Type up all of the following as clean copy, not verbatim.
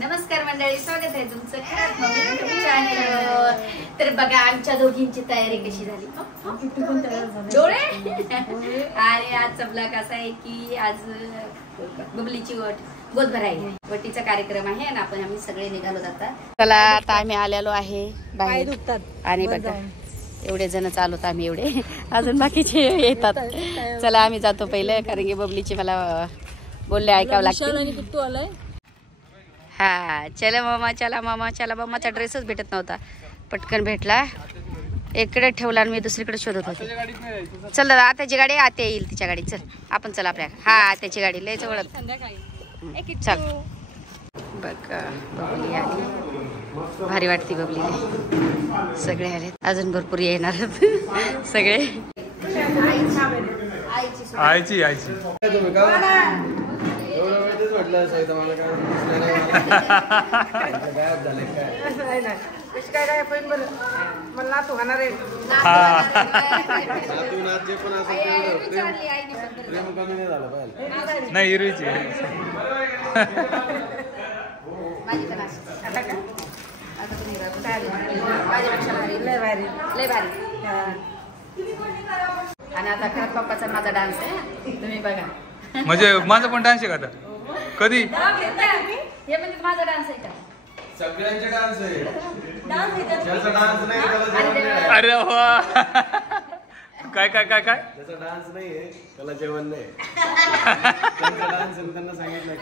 नमस्कार मंडळी, स्वागत आहे तुमचं खरंच मम्मी युट्यूब चॅनलवर. तर बघा आमच्या दोघींची तयारी कशी झाली. डोळे आणि आजचा ब्लॉग असा आहे की आज बबलीची गोद भराई वटीचा कार्यक्रम आहे आणि आम्ही सगळे निघालो जातात. चला आता आम्ही आलेलो आहे बाहेर आणि बघा एवढे जण चालवत आम्ही एवढे अजून बाकीचे येतात. चला आम्ही जातो पहिले कारण की बबलीची मला बोलले ऐकावं लागतं. हा चला मामा चला मामा चला. मामाचा ड्रेसच भेटत नव्हता, पटकन भेटला. इकडे ठेवला आणि मी दुसरीकडे शोधत होते. चल दादा आत्याची गाडी आत्या येईल तिच्या गाडी. चल आपण चला आपल्या हा आत्याची गाडी लय जवळ. चल बघ बबली आली, भारी वाटते बबलीला. सगळे आले, अजून भरपूर येणार सगळे. आईची नाही हिरवीची आणि आता खरंच पप्पाचा माझा डान्स आहे, तुम्ही बघा. म्हणजे माझा पण डान्स आहे का आता? कधी हे म्हणजे माझा डान्स आहे का? सगळ्यांचे डान्स आहे. ज्याचा डान्स नाही अरे वा काय काय काय काय ज्याचा डान्स नाहीये त्याला जेवण नाही. त्यांचा डान्स त्यांना सांगितलं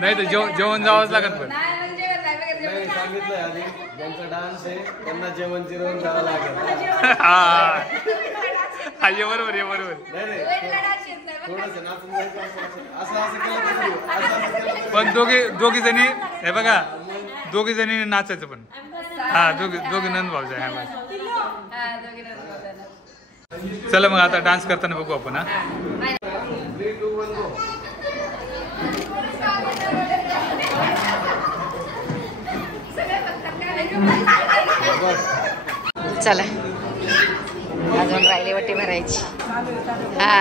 नाही तर जेवण जावंच लागत. पण नाही सांगितलंय आधी ज्यांचा डान्स आहे त्यांना जेवण जिरवून जावं लागेल. हा ये बरोबर ये बरोबर. थोडंसं नाचून जायचं असं केलं. पण दोघी जणी हे बघा दोघी जणी नाचायचं पण. हा दोघी नंद भाऊजा आहे. चला मग आता डान्स करताना बघू आपण. हा चला अजून राहिली वटी भरायची. हा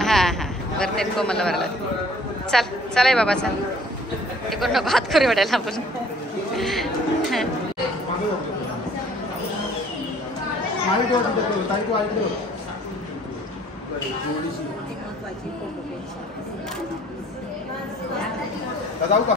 हा हा भरते कोमलला भरला. चल चला बाबा चल, तिकडून नको हात करू वाटायला आपण. जाऊ का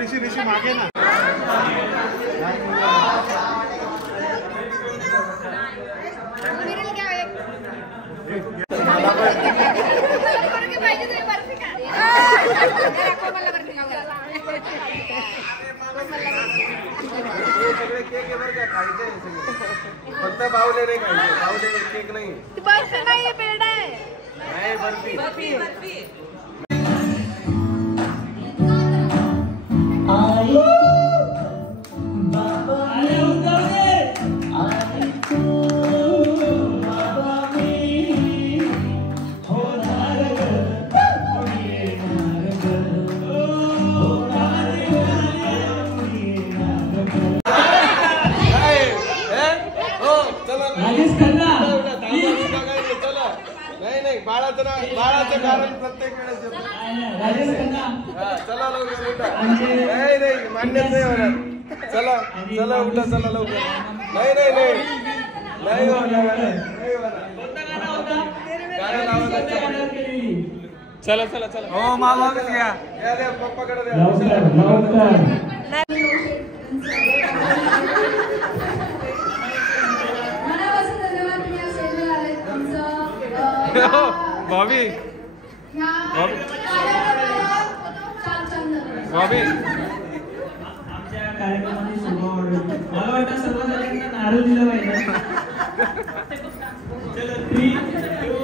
ऋषी मागे ना. फक्त बावले नाही खायचे, बावले केक नाही. बर्फी नाही पेढा आहे. नाही बर्फी बाळाचं कारण प्रत्येक हा, चला लवकर उठा. नाही नाही मान्यच नाही होणार. चला चला उठा चला लवकर. नाही नाही नाही नाही होणार नाही होणार. गाणं लावायला चला चला चला. हो मामा घ्या. द्या द्या पप्पाकडे द्या. बॉबी बॉबी आमच्या कार्यक्रमाची सुरुवात मला वाटतं सर्वांना नारळ दिला पाहिजे. चलो 3, 2,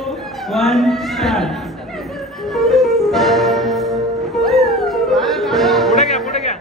1 स्टार्ट. पुढे घ्या पुढे घ्या.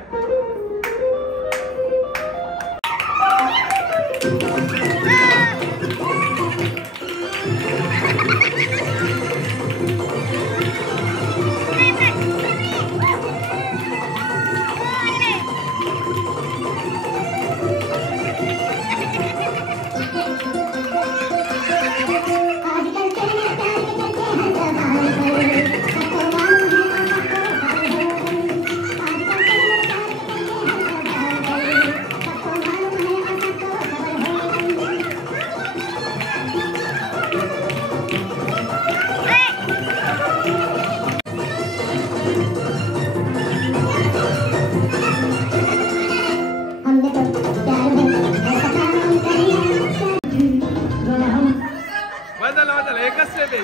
एकच स्टेप आहे.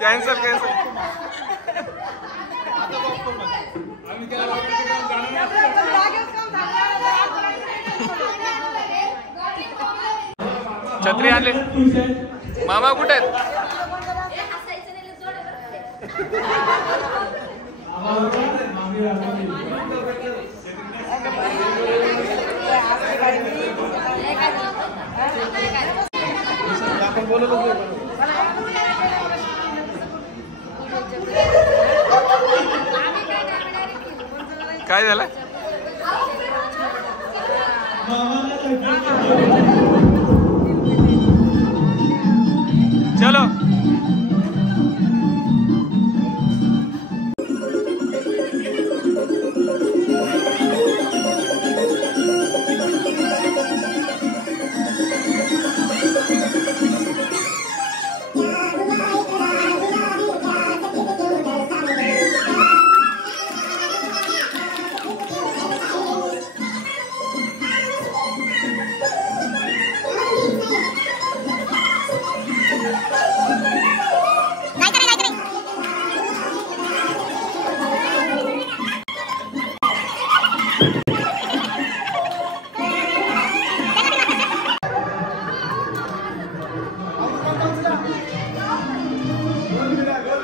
Cancel cancel. छत्री आणले. मामा कुठे आहेत? आपण बोललो काय झालं? चलो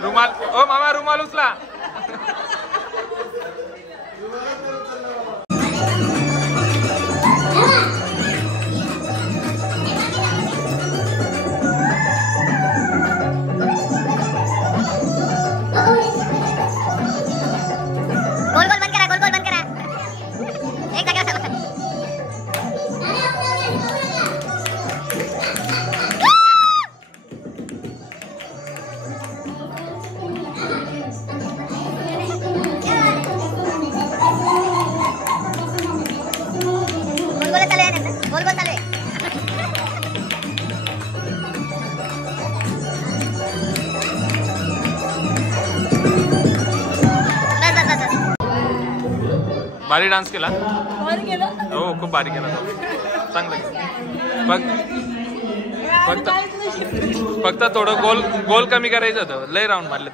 रुमाल. ओ मामा रुमाल उचला. भारी डान्स केला. हो खूप भारी केला. चांगलं फक्त फक्त थोडं गोल गोल कमी करायचं होतं. लय राऊंड मारले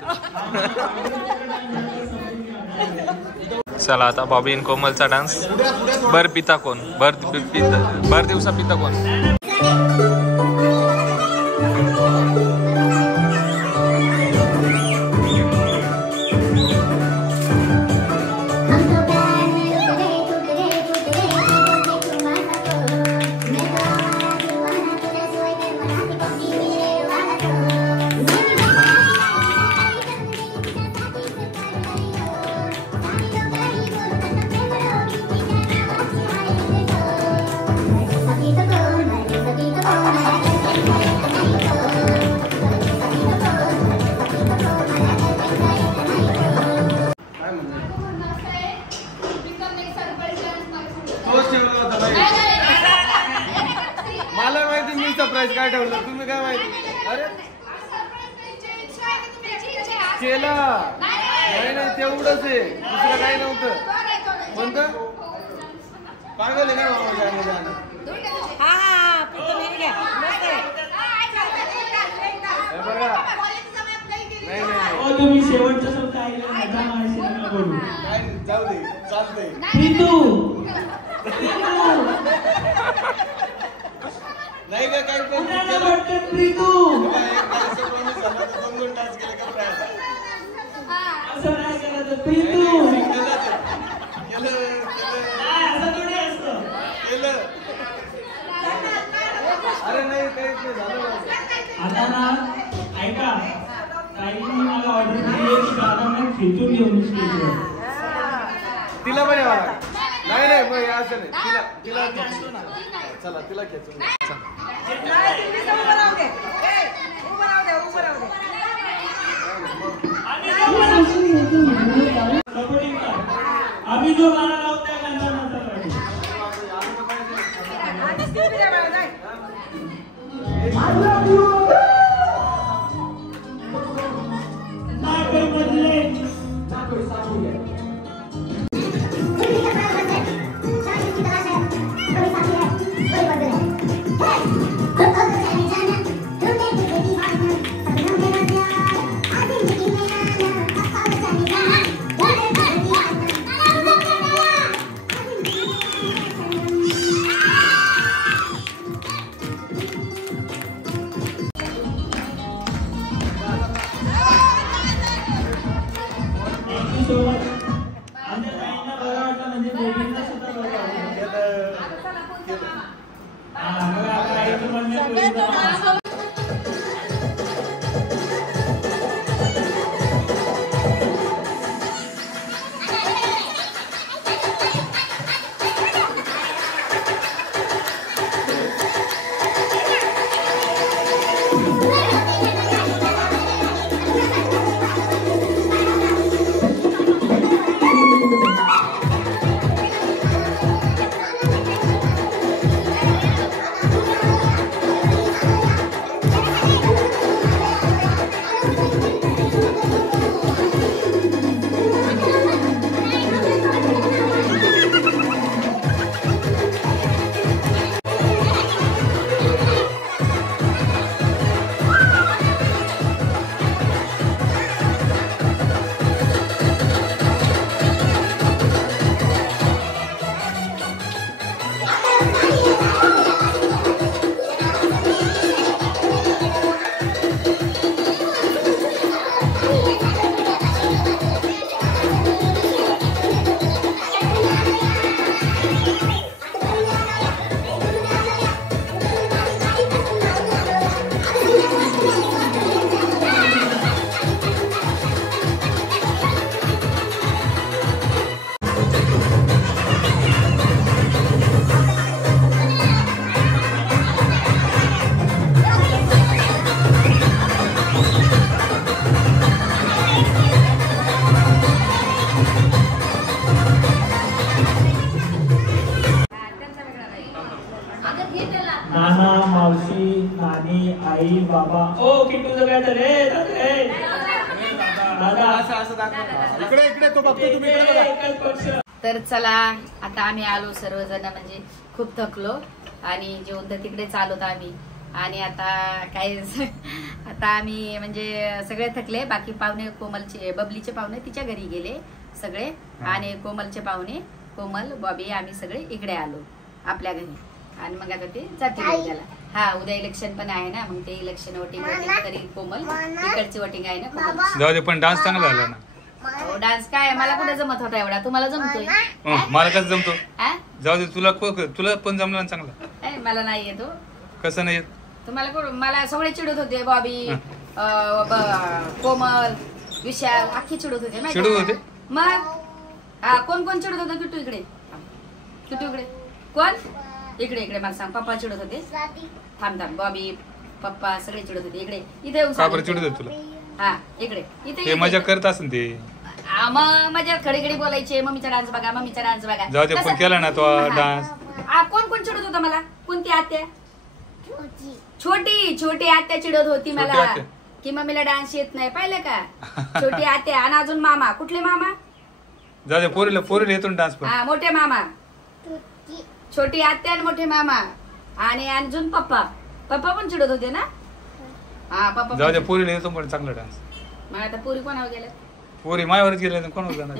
चला आता बॉबी इन कोमलचा डान्स. भर पिता कोण? भर दिवसा पिता कोण? सरप्राईज काय ठेवलं तुम्ही काय माहिती? अरे केला नाही नाही तेवढंच आहे, दुसरं काही नव्हतं. कोणतं पागल आहे का मामा जाणं? बघा नाही नाही तुम्ही शेवटचा शब्द ऐकला माझा माणसाला बोलू काय जाऊ दे चालतंय. नाही का काय प्रीतू दोन तास गेले का प्रयत्न असं नाही करायचं प्रीतू असं थोडी असतं. अरे नाही काहीच नाही झालं. आता ना ऐका ताईंनी मला ऑर्डर दिली की दादांना खेचून घेऊन स्टेजवर. तिला पण यावं लागेल. नाही नाही मग असं नाही तिला चला तिला खेचून आम्ही जो गाणं लावतो त्या गाण्याचा पाहिजे. आमच्या ताईंना बरं वाटलं म्हणजे दोघींना सुद्धा बरं वाटलं. आईचं म्हणणं नाना मावशी नानी आई बाबा. ओ किट्टूचं काय झालं रे दादा असं असं दाखव. इकडे इकडे तो बघतो तुम्ही इकडे बघा. तर चला आता आम्ही आलो सर्वजण, म्हणजे खूप थकलो आणि जेवण तर तिकडे चालवतो आम्ही. आणि आता काय आता आम्ही म्हणजे सगळे थकले. बाकी पाहुणे कोमलचे बबलीचे पाहुणे तिच्या घरी गेले सगळे, आणि कोमलचे पाहुणे कोमल बॉबी आम्ही सगळे इकडे आलो आपल्या घरी. आणि मग आता ते जातील उद्याला. हा उद्या इलेक्शन पण आहे ना, मग ते इलेक्शन वोटिंग तरी कोमल इकडची वोटिंग आहे ना कोमल. जाऊ दे पण डान्स चांगला झाला ना. डान्स काय मला कुठे जमत होता एवढा, तुम्हाला जमतोय? मला कसं जमतो? जाऊ दे तुला पण जमला चांगला. मला नाही येतो. कसं नाही येत तुम्हाला? मला सगळे चिडत होते, बॉबी कोमल विशाल अख्खी चिडत होते. चिडत होते मग कोण कोण चिडत होतं? किट्टू इकडे, किट्टू इकडे, कोण इकडे इकडे मला सांग. पप्पा चिडत होते. थांब बॉबी पप्पा सगळे चिडत होते. इकडे इथे चिडत होते तुला? हा इकडे इथे मजा करत असेल ते. मग मजा खडी खडी बोलायचे. मम्मीचा डान्स बघा, मम्मीचा डान्स बघा. जाऊ दे पण केला ना तो डान्स. कोण कोण चिडत होता मला? कोणती आत्या? छोटी छोटी आत्या चिडत होती छोटी मला आत्या. की मम्मीला डान्स येत नाही पाहिलं का. छोटी आत्या आणि अजून मामा. कुठले मामा? जाऊ दे पोरीला येतो डान्स पण. हा मोठे मामा. छोटी आत्या आणि मोठे मामा आणि अजून पप्पा. पप्पा पण चिडत होते ना. हा पप्पा जाऊ दे पण. पोरीला येतो पण चांगला डान्स. मग आता पुरी कोणावर गेल्या? पोरी मायावरच गेले कोणावर जाणार.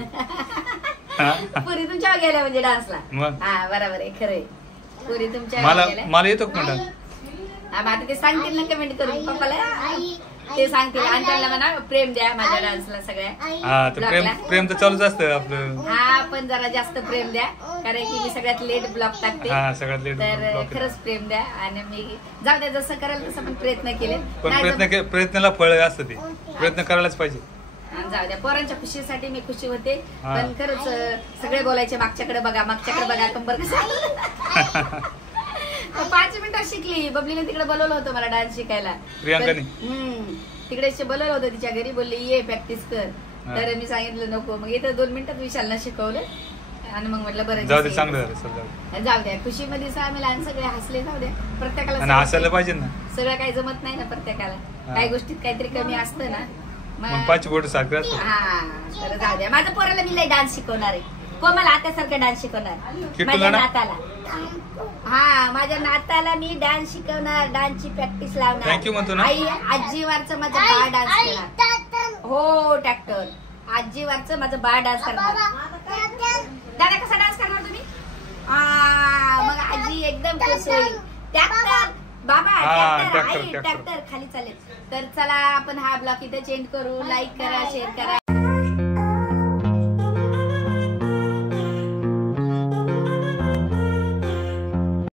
पुरी तुमच्यावर गेल्या म्हणजे डान्सला. मग हा बरोबर आहे खरंय. पुरी तुमच्या गेल्या. मला येतो का डान्स? हा, मग आता ते सांगतील ना कमेंट करून पप्पाला. ते सांगतील आणि त्यांना म्हणा प्रेम द्या माझ्या डान्सला सगळ्या. हा तर ब्लॉगला. प्रेम तर चालूच असतं आपलं. हा पण जरा जास्त प्रेम द्या कारण की मी सगळ्यात लेट ब्लॉग टाकते. हा सगळ्यात लेट तर खरंच प्रेम द्या आणि मी जाऊ द्या जसं कराल तसं पण प्रयत्न केले. पण नाही जमत. प्रयत्नाला फळ असतं ते. प्रयत्न करायलाच पाहिजे. आणि जाऊ द्या पोरांच्या खुशीसाठी मी खुशी होते. हा. पण खरंच सगळे बोलायचे मागच्याकडे बघा कंबर कसं. 5 मिनिटात शिकली. बबलीने तिकडे बोलवलं होतं मला डान्स शिकायला. प्रियांकाने? तिकडे बोलवलं होतं तिच्या घरी. बोलली ये प्रॅक्टिस कर. हा. तर मी सांगितलं नको. मग इथं 2 मिनिटात विशालला शिकवलं आणि मग म्हटलं बरं जाऊ दे दिसेल. चांगलं झालं सर. जाऊ द्या खुशीमध्ये आम्ही लहान सगळे हसले. जाऊ द्या प्रत्येकाला आणि हसायला पाहिजे ना. सगळं काही जमत नाही ना प्रत्येकाला. हा. काही गोष्टीत काहीतरी कमी असतं ना. मग 5 बोट सारखं असतं. हा तर जाऊ द्या. माझ्या पोराला मी लई डान्स शिकवणार आहे. कोमल आत्यासारखा डान्स शिकवणार किट्टूला माझ्या ना? नाताला. हा माझ्या नाताला मी डान्स शिकवणार. डान्सची प्रॅक्टिस लावणार. Thank you म्हणतो ना? आई आजीवरचं माझं बाळ डान्स करणार. हो ट्रॅक्टर आजीवरचं माझं बाळ डान्स करणार. दादा कसा डान्स करणार तुम्ही? मग आजी एकदम खुश होईल. ट्रॅक्टर बाबा हा, ट्रॅक्टर ट्रॅक्टर. ट्रॅक्टर खाली चालेल. तर चला आपण हा ब्लॉग इथे चेंज करू. लाईक करा शेअर करा